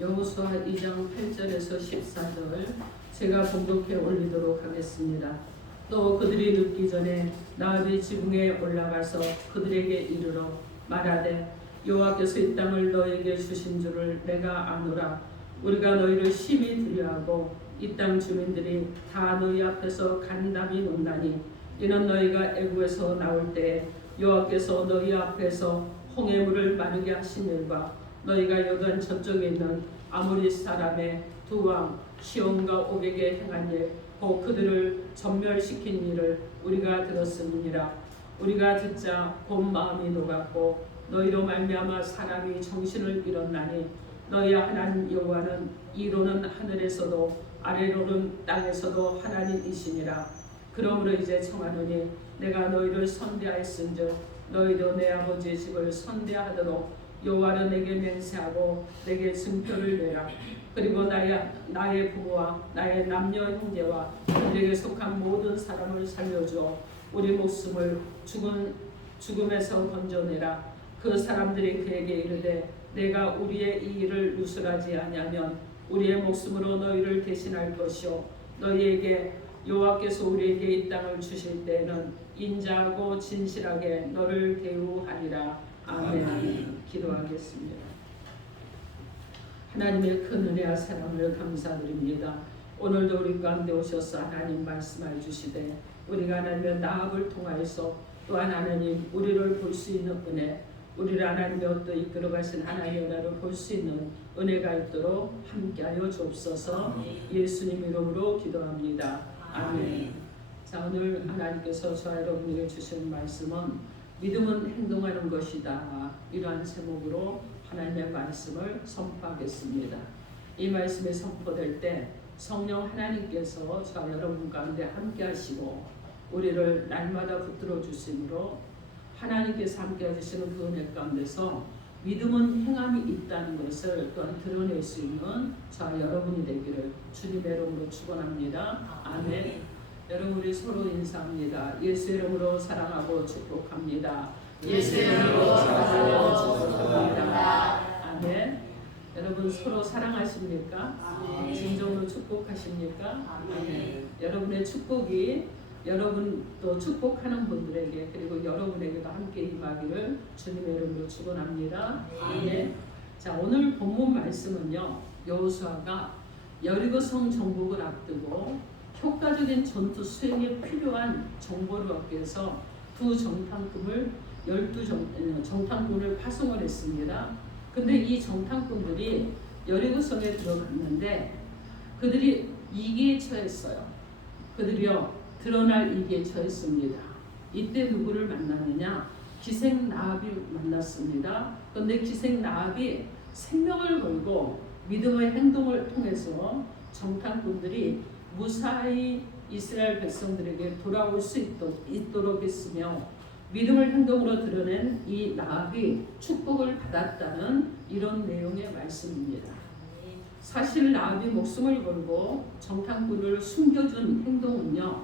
여호수아 2장 8절에서 14절 제가 봉독해 올리도록 하겠습니다. 또 그들이 눕기 전에 나합이 지붕에 올라가서 그들에게 이르러 말하되 여호와께서 이 땅을 너에게 주신 줄을 내가 아노라. 우리가 너희를 심히 두려워하고 이 땅 주민들이 다 너희 앞에서 간담이 논다니 이는 너희가 애굽에서 나올 때 여호와께서 너희 앞에서 홍해 물을 마르게 하신 일과 너희가 요단 저쪽에 있는 아모리 사람의 두 왕 시온과 오백에 행한 일, 곧 그들을 전멸시킨 일을 우리가 들었음이니라. 우리가 듣자 곧 마음이 녹았고 너희로 말미암아 사람이 정신을 잃었나니 너희 하나님 여호와는 이로는 하늘에서도 아래로는 땅에서도 하나님이시니라. 그러므로 이제 청하노니 내가 너희를 선대하였은즉 너희도 내 아버지의 집을 선대하도록 여호와는 내게 맹세하고 내게 증표를 내라. 그리고 나의 부모와 나의 남녀 형제와 그들에게 속한 모든 사람을 살려주어 우리 목숨을 죽음에서 건져내라. 그 사람들이 그에게 이르되 내가 우리의 이 일을 누설하지 아니하면 우리의 목숨으로 너희를 대신할 것이요 너희에게 여호와께서 우리에게 이 땅을 주실 때에는 인자하고 진실하게 너를 대우하리라. 아멘. 기도하겠습니다. 하나님의 큰 은혜와 사랑을 감사드립니다. 오늘도 우리 가운데 오셔서 하나님 말씀해 주시되 우리가 하나님의 나합을 통하여서 또한 하나님 우리를 볼 수 있는 은혜, 우리를 하나님의 어떤 이끌어가신 하나님의 나라를 볼 수 있는 은혜가 있도록 함께하여 주옵소서. 예수님 이름으로 기도합니다. 아멘. 자, 오늘 하나님께서 저와 여러분에게 주신 말씀은 믿음은 행동하는 것이다. 이러한 제목으로 하나님의 말씀을 선포하겠습니다. 이 말씀이 선포될 때 성령 하나님께서 저와 여러분 가운데 함께 하시고 우리를 날마다 붙들어 주심으로 하나님께서 함께 해주시는 그 은혜 가운데서 믿음은 행함이 있다는 것을 또한 드러낼 수 있는 저와 여러분이 되기를 주님의 이름으로 축원합니다. 아멘. 여러분 우리 서로 인사합니다. 예수 이름으로 사랑하고 축복합니다. 예수 이름으로 사랑하고 축복합니다. 아멘. 여러분 서로 사랑하십니까? 진정으로 축복하십니까? 아멘. 여러분의 축복이 여러분 또 축복하는 분들에게 그리고 여러분에게도 함께 임하기를 주님의 이름으로 축원합니다. 아멘. 자, 오늘 본문 말씀은요. 여호수아가 여리고성 정복을 앞두고 효과적인 전투 수행에 필요한 정보를 얻기 위해서 두 정탐꾼을 12정탐꾼을 파송을 했습니다. 근데 이 정탐꾼들이 여리고성에 들어갔는데 그들이 위기에 처했어요. 그들이요 드러날 위기에 처했습니다. 이때 누구를 만나느냐? 기생 나합이 만났습니다. 그런데 기생 나합이 생명을 걸고 믿음의 행동을 통해서 정탐꾼들이 무사히 이스라엘 백성들에게 돌아올 수 있도록 했으며 믿음을 행동으로 드러낸 이 나합이 축복을 받았다는 이런 내용의 말씀입니다. 사실 나합이 목숨을 걸고 정탐꾼을 숨겨준 행동은요.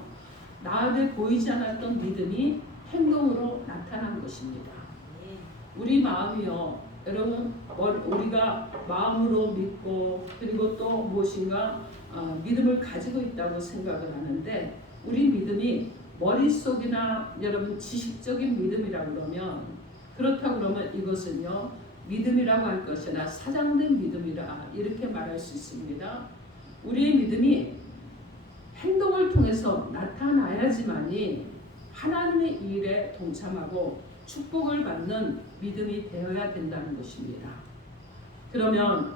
나합에 보이지 않았던 믿음이 행동으로 나타난 것입니다. 우리 마음이요. 여러분 우리가 마음으로 믿고 그리고 또 무엇인가 믿음을 가지고 있다고 생각을 하는데 우리 믿음이 머릿속이나 여러분 지식적인 믿음이라고 그러면 그렇다고 그러면 이것은요 믿음이라고 할 것이나 사장된 믿음이라 이렇게 말할 수 있습니다. 우리의 믿음이 행동을 통해서 나타나야지만이 하나님의 일에 동참하고 축복을 받는 믿음이 되어야 된다는 것입니다. 그러면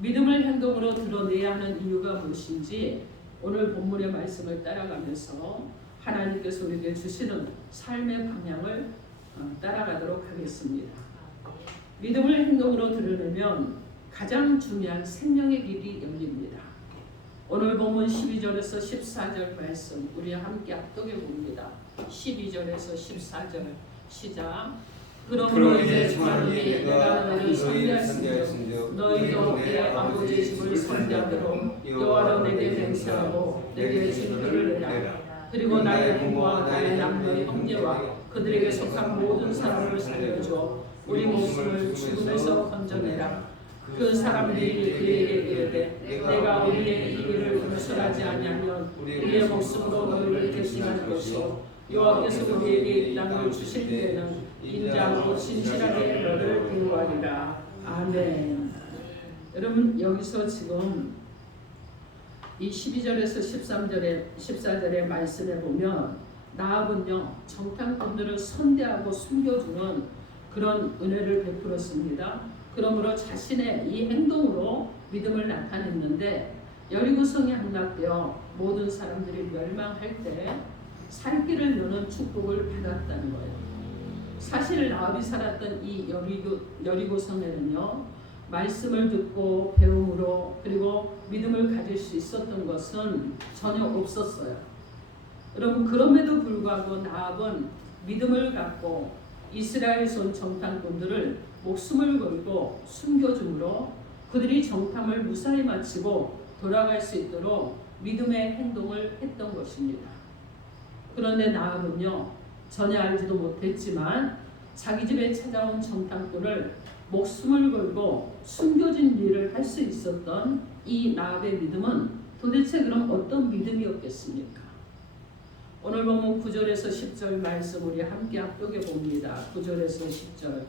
믿음을 행동으로 드러내야 하는 이유가 무엇인지 오늘 본문의 말씀을 따라가면서 하나님께서 우리에게 주시는 삶의 방향을 따라가도록 하겠습니다. 믿음을 행동으로 드러내면 가장 중요한 생명의 길이 열립니다. 오늘 본문 12절에서 14절 말씀 우리 함께 합독해 봅니다. 12절에서 14절 시작. 그러므로 이제 청하노니 내가 너희를 선대하였으며 너희도 내 아버지의 집을 선대하도록 여호와로 내게 맹세하고 내게 증표를 내라. 그리고 나의 부모와 나의 남녀 형제와 그들에게 속한 모든 사람을 살려줘 우리 목숨을 죽음에서 건져내라. 그 사람들이 그에게 이르되 내가 우리의 이 일을 용서하지 아니하면 우리의 목숨으로 너희를 대신할 것이요 여호와께서 우리에게 이 땅을 주실 때는 인자하고 신실하게 너를 대우하리라. 아멘. 여러분 여기서 지금 이 12절에서 14절의 말씀에 보면 나합은요 정탐꾼들을 선대하고 숨겨주는 그런 은혜를 베풀었습니다. 그러므로 자신의 이 행동으로 믿음을 나타냈는데 여리고성이 함락되어 모든 사람들이 멸망할 때 살 길을 여는 축복을 받았다는 거예요. 사실 나합이 살았던 이 여리고성에는요 말씀을 듣고 배움으로 그리고 믿음을 가질 수 있었던 것은 전혀 없었어요. 여러분 그럼에도 불구하고 나합은 믿음을 갖고 이스라엘에서 온 정탐꾼들을 목숨을 걸고 숨겨줌으로 그들이 정탐을 무사히 마치고 돌아갈 수 있도록 믿음의 행동을 했던 것입니다. 그런데 나합은요 전혀 알지도 못했지만 자기 집에 찾아온 정탐꾼을 목숨을 걸고 숨겨진 일을 할 수 있었던 이 나합의 믿음은 도대체 그럼 어떤 믿음이었겠습니까? 오늘 보면 9절에서 10절 말씀 우리 함께 합독해 봅니다. 9절에서 10절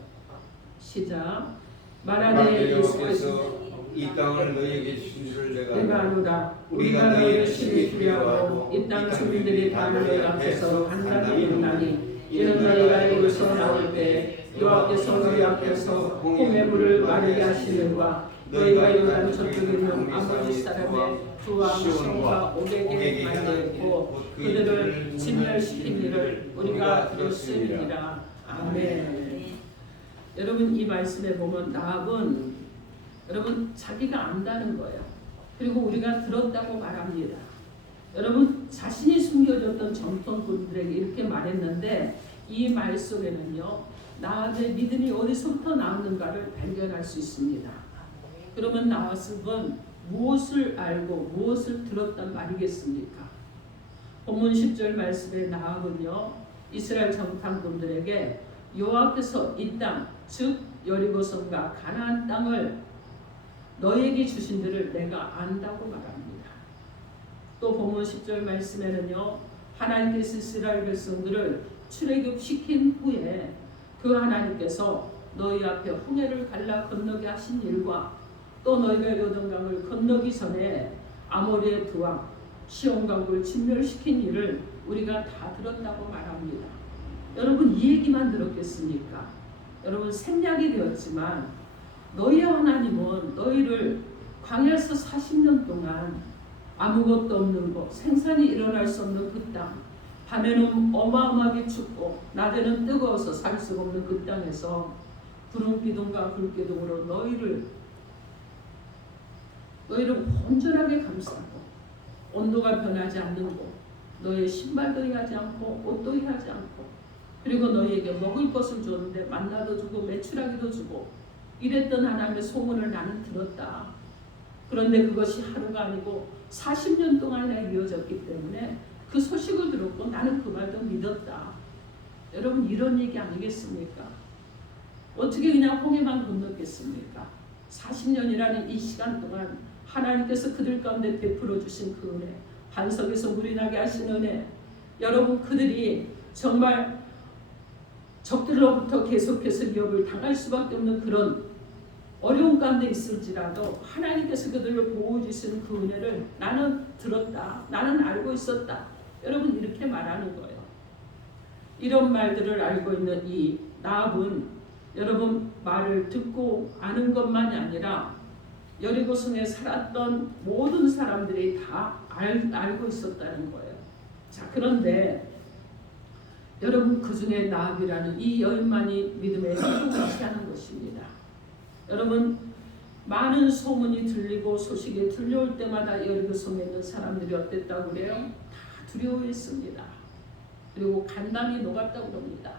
시작. 말하되 여호와께서 이 땅을 너희에게 주신 줄 내가 아노라. 우리가 너희를 심히 두려워하고 이 땅 주민들이 다 너희 앞에서 간단히 일어나니 이는 너희가 여기서 나올 때 여호와께서 너희 앞에서 홍해 물을 마르게 하시는과 너희가 요단 저쪽에 있는 아모리 사람의 두 왕 시온과 오게게 만들고 그들을 진멸시킨 일을 우리가 들었으리라. 아멘. 여러분 이 말씀에 보면 나합은 여러분 자기가 안다는 거예요. 그리고 우리가 들었다고 말합니다. 여러분 자신이 숨겨졌던 정탐꾼들에게 이렇게 말했는데 이 말 속에는요 나합의 믿음이 어디서부터 나왔는가를 발견할 수 있습니다. 그러면 나합은 무엇을 알고 무엇을 들었단 말이겠습니까? 본문 10절 말씀에 나합은요 이스라엘 정탐꾼들에게 여호와께서 이 땅 즉 여리고성과 가나안 땅을 너에게 주신 줄을 내가 안다고 말합니다. 또 본문 10절 말씀에는요 하나님께서 이스라엘 백성들을 출애굽시킨 후에 그 하나님께서 너희 앞에 홍해를 갈라 건너게 하신 일과 또 너희가 요단강을 건너기 전에 아모리의 두 왕 시온강을 진멸시킨 일을 우리가 다 들었다고 말합니다. 여러분 이 얘기만 들었겠습니까? 여러분 생략이 되었지만 너희의 하나님은 너희를 광야에서 40년 동안 아무것도 없는 곳, 생산이 일어날 수 없는 그 땅, 밤에는 어마어마하게 춥고 낮에는 뜨거워서 살 수가 없는 그 땅에서 구름 기둥과 불 기둥으로 너희를 온전하게 감싸고 온도가 변하지 않는 곳, 너의 신발도 하지 않고 옷도 하지 않고 그리고 너희에게 먹을 것을 줬는데 만나도 주고 메추라기도 주고 이랬던 하나님의 소문을 나는 들었다. 그런데 그것이 하루가 아니고 40년 동안이나 이어졌기 때문에 그 소식을 들었고 나는 그 말도 믿었다. 여러분 이런 얘기 아니겠습니까? 어떻게 그냥 홍해만 건넜겠습니까? 40년이라는 이 시간 동안 하나님께서 그들 가운데 베풀어 주신 그 은혜, 반석에서 물이 나게 하신 은혜, 여러분 그들이 정말 적들로부터 계속해서 위협을 당할 수밖에 없는 그런 어려운 가운데 있을지라도 하나님께서 그들을 보호해 주신 그 은혜를 나는 들었다. 나는 알고 있었다. 여러분 이렇게 말하는 거예요. 이런 말들을 알고 있는 이 나합은 여러분 말을 듣고 아는 것만이 아니라 여리고성에 살았던 모든 사람들이 다 알고 있었다는 거예요. 자 그런데 여러분 그 중에 나합이라는 이 여인만이 믿음의 행동을 취하는 것입니다. 여러분 많은 소문이 들리고 소식이 들려올 때마다 여리고성에 있는 사람들이 어땠다고 그래요? 다 두려워했습니다. 그리고 간담이 녹았다고 그럽니다.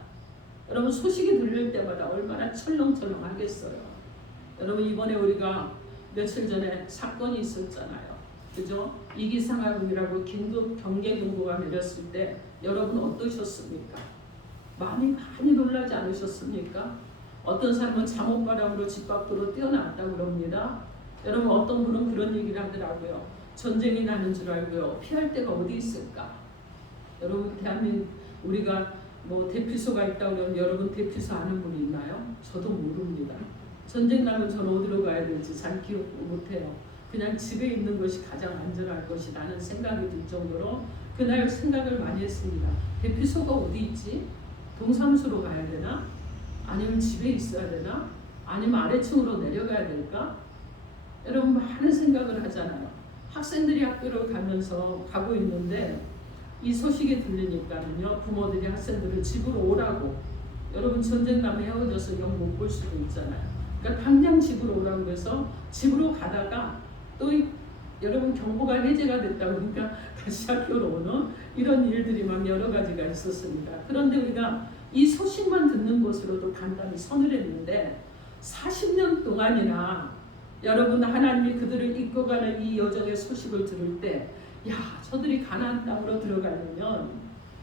여러분 소식이 들릴 때마다 얼마나 철렁철렁 하겠어요. 여러분 이번에 우리가 며칠 전에 사건이 있었잖아요. 그죠? 이기상하금이라고 긴급 경계 경보가 내렸을 때 여러분 어떠셨습니까? 많이 놀라지 않으셨습니까? 어떤 사람은 잠옷바람으로 집 밖으로 뛰어나왔다고 그럽니다. 여러분 어떤 분은 그런 얘기를 하더라고요. 전쟁이 나는 줄 알고요. 피할 데가 어디 있을까? 여러분 대한민국 우리가 뭐 대피소가 있다고 그러면 여러분 대피소 아는 분이 있나요? 저도 모릅니다. 전쟁 나면 저는 어디로 가야 될지 잘 기억 못해요. 그냥 집에 있는 것이 가장 안전할 것이라는 생각이 들 정도로 그날 생각을 많이 했습니다. 대피소가 어디 있지? 동사무소로 가야 되나? 아니면 집에 있어야 되나? 아니면 아래층으로 내려가야 될까? 여러분 많은 생각을 하잖아요. 학생들이 학교를 가고 있는데 이 소식이 들리니까는요 부모들이 학생들을 집으로 오라고. 여러분 전쟁 나면 헤어져서 영 못 볼 수도 있잖아요. 그러니까 당장 집으로 오라고 해서 집으로 가다가 또 여러분 경보가 해제가 됐다고 그러니까 다시 학교로 오는 이런 일들이 막 여러 가지가 있었습니다. 그런데 우리가 이 소식만 듣는 것으로도 간단히 서늘했는데 40년 동안이나 여러분 하나님이 그들을 이끌어가는 이 여정의 소식을 들을 때 야, 저들이 가나안 땅으로 들어가려면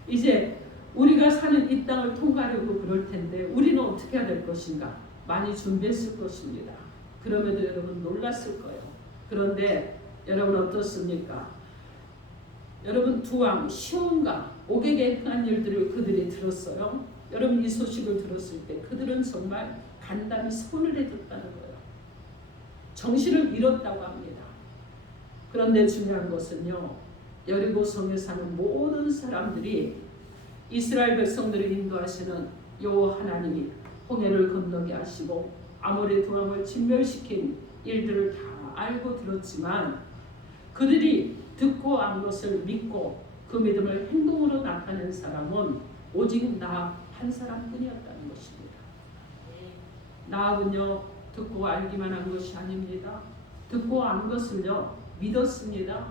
이제 우리가 사는 이 땅을 통과하려고 그럴 텐데 우리는 어떻게 해야 될 것인가? 많이 준비했을 것입니다. 그럼에도 여러분 놀랐을 거예요. 그런데 여러분 어떻습니까? 여러분 두 왕 시온과 옥에게 행한 일들을 그들이 들었어요. 여러분 이 소식을 들었을 때 그들은 정말 간담이 손을 해줬다는 거예요. 정신을 잃었다고 합니다. 그런데 중요한 것은요. 여리고성에 사는 모든 사람들이 이스라엘 백성들을 인도하시는 요 하나님이 홍해를 건너게 하시고 아모리 두왕을 진멸시킨 일들을 다 알고 들었지만 그들이 듣고 안 것을 믿고 그 믿음을 행동으로 나타낸 사람은 오직 나합 한 사람뿐이었다는 것입니다. 나합은요 듣고 알기만 한 것이 아닙니다. 듣고 안 것을요 믿었습니다.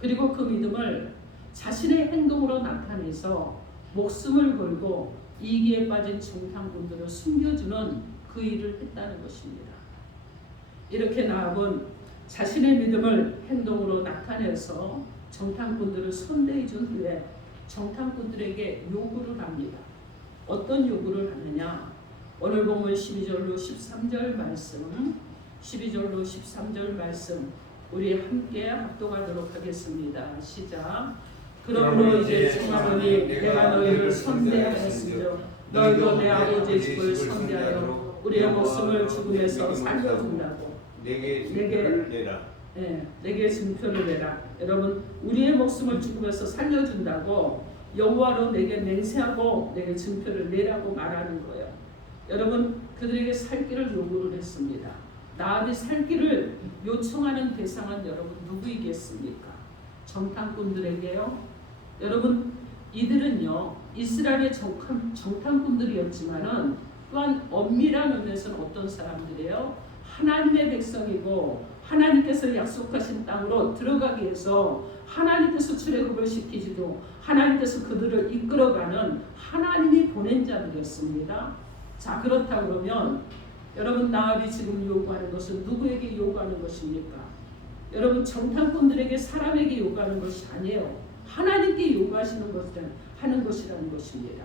그리고 그 믿음을 자신의 행동으로 나타내서 목숨을 걸고 이기에 빠진 정탐꾼들을 숨겨주는 그 일을 했다는 것입니다. 이렇게 나합은 자신의 믿음을 행동으로 나타내서 정탐꾼들을 선대해 준 후에 정탐꾼들에게 요구를 합니다. 어떤 요구를 하느냐? 오늘 보면 12절로 13절 말씀, 12절로 13절 말씀 우리 함께 합독하도록 하겠습니다. 시작. 그러므로 이제 청하노니 내가 너희를 선대하였으며 너희도 내 아버지의 집을 선대하여 우리의 목숨을 죽음에서 살려준다고 내게 증표를 내라. 내게 증표를 내라. 여러분 우리의 목숨을 죽음에서 살려준다고 여호와로 내게 맹세하고 내게 증표를 내라고 말하는 거예요. 여러분 그들에게 살기를 요구를 했습니다. 나합이 살기를 요청하는 대상은 여러분 누구이겠습니까? 정탐꾼들에게요. 여러분 이들은요 이스라엘의 정탐꾼들이었지만은 또한 엄밀한 의미에서는 어떤 사람들이에요? 하나님의 백성이고 하나님께서 약속하신 땅으로 들어가기 위해서 하나님께서 출애굽을 시키지도 하나님께서 그들을 이끌어가는 하나님이 보낸 자들이었습니다. 자 그렇다 그러면 여러분 나합이 지금 요구하는 것은 누구에게 요구하는 것입니까? 여러분 정탐꾼들에게 사람에게 요구하는 것이 아니에요. 하나님께 요구하시는 것을 하는 것이라는 것입니다.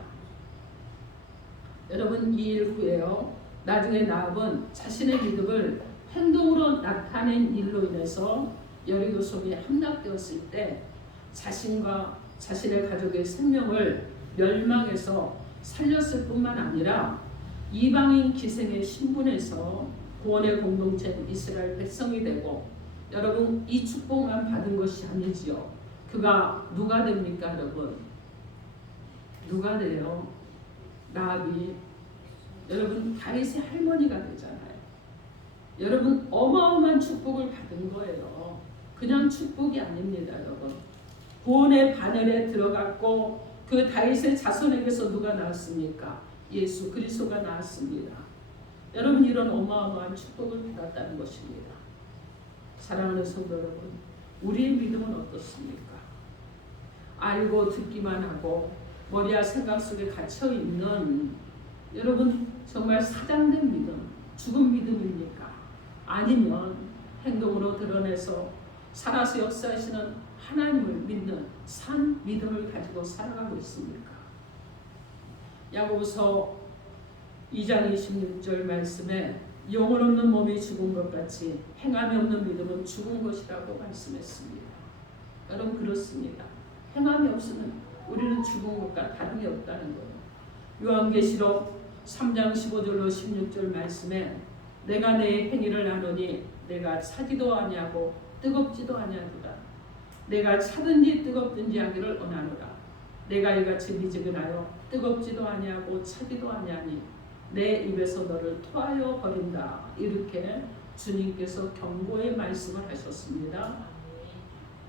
여러분 이 일 후에요. 나중에 나합은 자신의 믿음을 행동으로 나타낸 일로 인해서 여리고성에 함락되었을 때 자신과 자신의 가족의 생명을 멸망해서 살렸을 뿐만 아니라 이방인 기생의 신분에서 구원의 공동체인 이스라엘 백성이 되고 여러분 이 축복만 받은 것이 아니지요. 그가 누가 됩니까 여러분? 누가 돼요? 나합이 여러분 다윗의 할머니가 되잖아요. 여러분 어마어마한 축복을 받은 거예요. 그냥 축복이 아닙니다 여러분. 구원의 바늘에 들어갔고 그 다윗의 자손에게서 누가 나왔습니까? 예수 그리스도가 나왔습니다. 여러분 이런 어마어마한 축복을 받았다는 것입니다. 사랑하는 성도 여러분, 우리의 믿음은 어떻습니까? 알고 듣기만 하고 머리와 생각 속에 갇혀있는 여러분 정말 사장된 믿음, 죽은 믿음입니까? 아니면 행동으로 드러내서 살아서 역사하시는 하나님을 믿는 산 믿음을 가지고 살아가고 있습니까? 야고보서 2장 26절 말씀에 영혼 없는 몸이 죽은 것 같이 행함이 없는 믿음은 죽은 것이라고 말씀했습니다. 여러분 그렇습니다. 행함이 없으면 우리는 죽은 것과 다름이 없다는 거예요. 요한계시록 3장 15절로 16절 말씀에 내가 내 행위를 아노니 내가 차지도 아니하고 뜨겁지도 아니하도다. 내가 차든지 뜨겁든지 하기를 원하노라. 내가 이같이 미지근하여 뜨겁지도 아니하고 차지도 아니하니 내 입에서 너를 토하여 버린다. 이렇게 주님께서 경고의 말씀을 하셨습니다.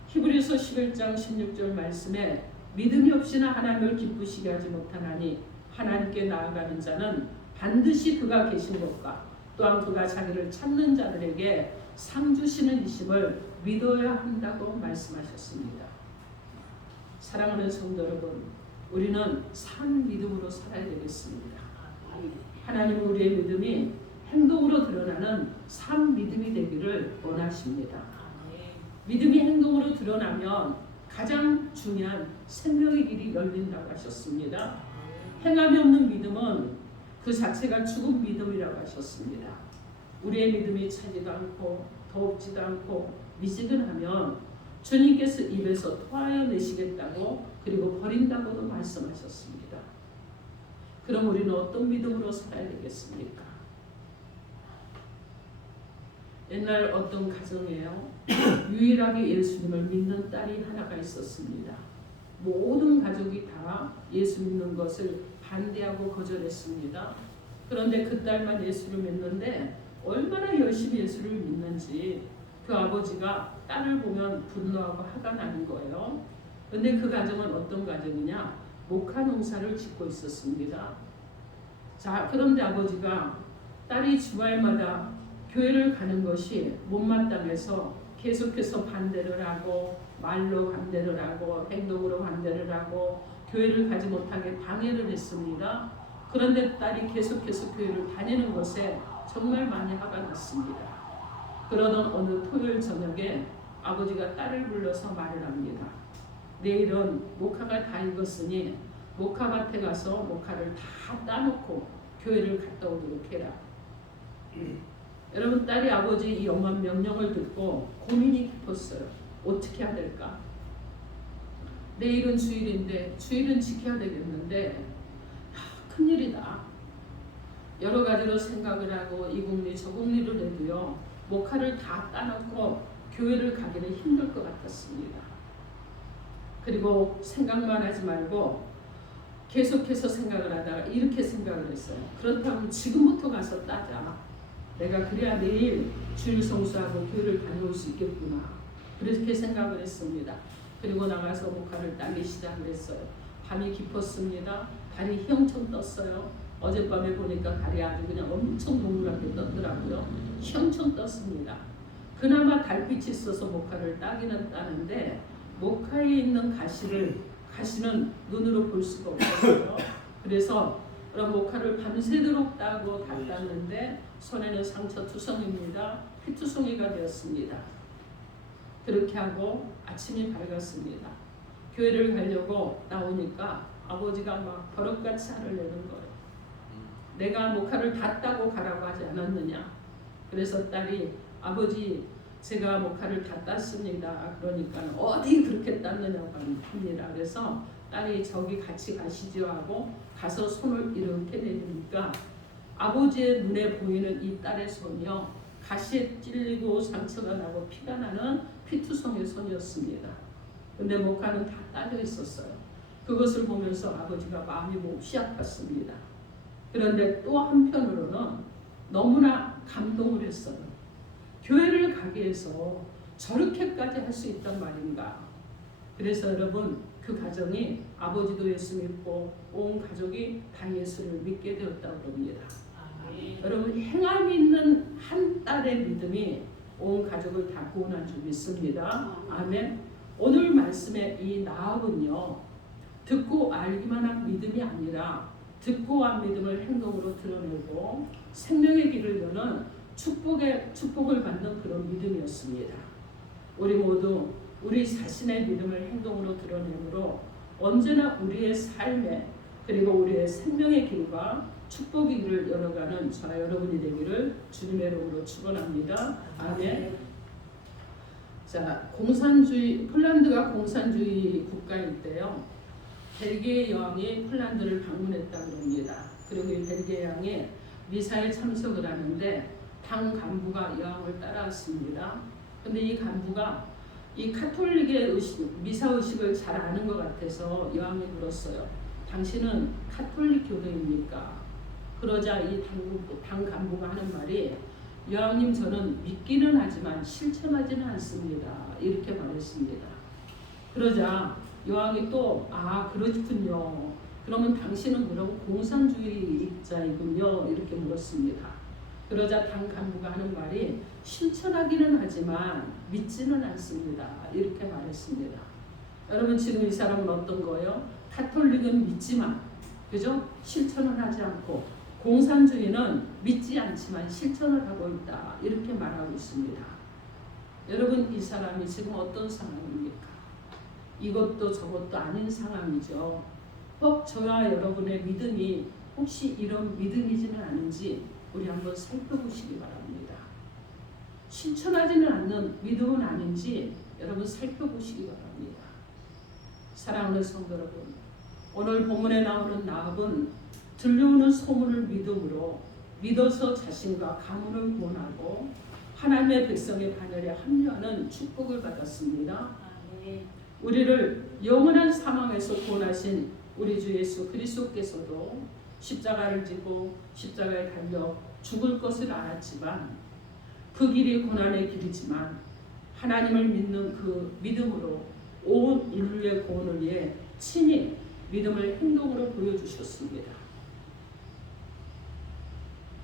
히브리서 11장 16절 말씀에 믿음이 없이는 하나님을 기쁘시게 하지 못하나니 하나님께 나아가는 자는 반드시 그가 계신 것과 또한 그가 자기를 찾는 자들에게 상 주시는 이심을 믿어야 한다고 말씀하셨습니다. 사랑하는 성도 여러분, 우리는 산 믿음으로 살아야 되겠습니다. 하나님은 우리의 믿음이 행동으로 드러나는 산 믿음이 되기를 원하십니다. 믿음이 행동으로 드러나면 가장 중요한 생명의 길이 열린다고 하셨습니다. 행함이 없는 믿음은 그 자체가 죽은 믿음이라고 하셨습니다. 우리의 믿음이 차지도 않고 더럽지도 않고 미지근하면 주님께서 입에서 토하여 내시겠다고 그리고 버린다고도 말씀하셨습니다. 그럼 우리는 어떤 믿음으로 살아야 되겠습니까? 옛날 어떤 가정에요, 유일하게 예수님을 믿는 딸이 하나가 있었습니다. 모든 가족이 다 예수 믿는 것을 반대하고 거절했습니다. 그런데 그 딸만 예수를 믿는데 얼마나 열심히 예수를 믿는지 그 아버지가 딸을 보면 분노하고 화가 나는 거예요. 그런데 그 가정은 어떤 가정이냐? 목화 농사를 짓고 있었습니다. 자, 그런데 아버지가 딸이 주말마다 교회를 가는 것이 못마땅해서 계속해서 반대를 하고 말로 반대를 하고 행동으로 반대를 하고 교회를 가지 못하게 방해를 했습니다. 그런데 딸이 계속해서 교회를 다니는 것에 정말 많이 화가 났습니다. 그러던 어느 토요일 저녁에 아버지가 딸을 불러서 말을 합니다. 내일은 목화가 다 익었으니 목화밭에 가서 목화를 다 따놓고 교회를 갔다 오도록 해라. 여러분, 딸이 아버지 이 엄한 명령을 듣고 고민이 깊었어요. 어떻게 해야 될까? 내일은 주일인데 주일은 지켜야 되겠는데 큰일이다. 여러 가지로 생각을 하고 이 국리 저 국리를 해도요, 목화를 다 따놓고 교회를 가기는 힘들 것 같았습니다. 그리고 생각만 하지 말고 계속해서 생각을 하다가 이렇게 생각을 했어요. 그렇다면 지금부터 가서 따자. 내가 그래야 내일 주일 성수하고 교회를 다녀올 수 있겠구나. 그렇게 생각을 했습니다. 그리고 나가서 목화를 따기 시작을 했어요. 밤이 깊었습니다. 달이 휘영청 떴어요. 어젯밤에 보니까 달이 아주 그냥 엄청 동그랗게 떴더라고요. 휘영청 떴습니다. 그나마 달빛이 있어서 목화를 따기는 따는데 목화에 있는 가시는 눈으로 볼 수가 없었어요. 그래서 목화를 밤새도록 따고 다 땄는데 손에는 상처 투성입니다. 피투성이가 되었습니다. 그렇게 하고 아침이 밝았습니다. 교회를 가려고 나오니까 아버지가 막 버럭같이 화를 내는 거예요. 내가 목화를 다 따고 가라고 하지 않았느냐. 그래서 딸이 아버지 제가 목화를 다 땄습니다. 그러니까 어디 그렇게 땄느냐고 합니다. 그래서 딸이 저기 같이 가시죠 하고 가서 손을 이렇게 내리니까 아버지의 눈에 보이는 이 딸의 손이요, 가시에 찔리고 상처가 나고 피가 나는 피투성의 손이었습니다. 근데 목화는 다 따져 있었어요. 그것을 보면서 아버지가 마음이 몹시 아팠습니다. 그런데 또 한편으로는 너무나 감동을 했어요. 교회를 가기 위해서 저렇게까지 할 수 있단 말인가. 그래서 여러분, 그 가정이 아버지도 예수 믿고 온 가족이 다 예수를 믿게 되었다고 합니다. 여러분, 행함이 있는 한 딸의 믿음이 온 가족을 다 구원한 줄 믿습니다. 아멘. 오늘 말씀의 이 나합은요, 듣고 알기만 한 믿음이 아니라 듣고 한 믿음을 행동으로 드러내고 생명의 길을 여는 축복을 받는 그런 믿음이었습니다. 우리 모두 우리 자신의 믿음을 행동으로 드러내므로 언제나 우리의 삶에 그리고 우리의 생명의 길과 축복의 길을 열어가는 저와 여러분이 되기를 주님의 이름으로 축원합니다. 아멘. 자, 폴란드가 공산주의 국가일 때요. 벨기에 여왕이 폴란드를 방문했다고 합니다. 그리고 이 벨기에 여왕이 미사에 참석을 하는데 당 간부가 여왕을 따라왔습니다. 근데 이 간부가 이 카톨릭의 미사 의식을 잘 아는 것 같아서 여왕이 물었어요. 당신은 카톨릭 교도입니까? 그러자 이 당 간부가 하는 말이 여왕님 저는 믿기는 하지만 실천하지는 않습니다. 이렇게 말했습니다. 그러자 여왕이 또 그렇군요. 그러면 당신은 그럼 공산주의자이군요. 이렇게 물었습니다. 그러자 당 간부가 하는 말이 실천하기는 하지만 믿지는 않습니다. 이렇게 말했습니다. 여러분 지금 이 사람은 어떤 거예요? 카톨릭은 믿지만 그죠? 실천을 하지 않고 공산주의는 믿지 않지만 실천을 하고 있다. 이렇게 말하고 있습니다. 여러분 이 사람이 지금 어떤 상황입니까? 이것도 저것도 아닌 상황이죠. 혹 저와 여러분의 믿음이 혹시 이런 믿음이지는 않은지 우리 한번 살펴보시기 바랍니다. 실천하지는 않는 믿음은 아닌지 여러분 살펴보시기 바랍니다. 사랑하는 성도 여러분, 오늘 본문에 나오는 나합은 들려오는 소문을 믿어서 자신과 가문을 구원하고 하나님의 백성의 반열에 합류하는 축복을 받았습니다. 우리를 영원한 사망에서 구원하신 우리 주 예수 그리스도께서도 십자가를 지고 십자가에 달려 죽을 것을 알았지만 그 길이 고난의 길이지만 하나님을 믿는 그 믿음으로 온 인류의 구원을 위해 친히 믿음을 행동으로 보여주셨습니다.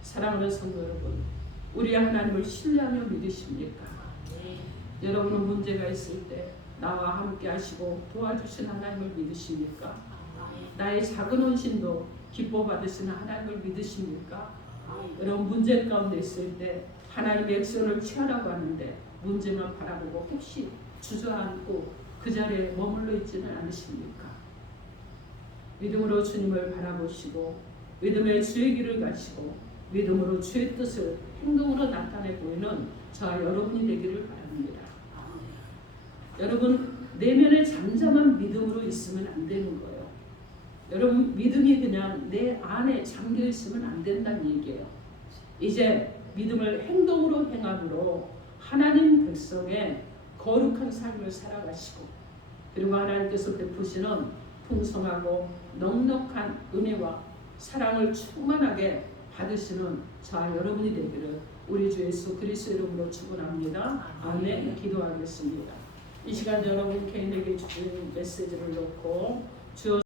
사랑하는 성도 여러분, 우리 하나님을 신뢰하며 믿으십니까? 여러분은 문제가 있을 때 나와 함께 하시고 도와주신 하나님을 믿으십니까? 나의 작은 헌신도 기뻐 받으시는 하나님을 믿으십니까? 여러분 문제 가운데 있을 때 하나님의 액션을 취하라고 하는데 문제만 바라보고 혹시 주저앉고 그 자리에 머물러 있지는 않으십니까? 믿음으로 주님을 바라보시고 믿음의 주의 길을 가시고 믿음으로 주의 뜻을 행동으로 나타내 보이는 저와 여러분이 되기를 바랍니다. 여러분 내면에 잠잠한 믿음으로 있으면 안 되는 거예요. 여러분 믿음이 그냥 내 안에 잠겨 있으면 안 된다는 얘기예요. 이제 믿음을 행동으로 행함으로 하나님 백성의 거룩한 삶을 살아가시고 그리고 하나님께서 베푸시는 풍성하고 넉넉한 은혜와 사랑을 충만하게 받으시는 저와 여러분이 되기를 우리 주 예수 그리스도 이름으로 축원합니다. 아멘. 기도하겠습니다. 이 시간 여러분 개인에게 주신 메시지를 놓고 주어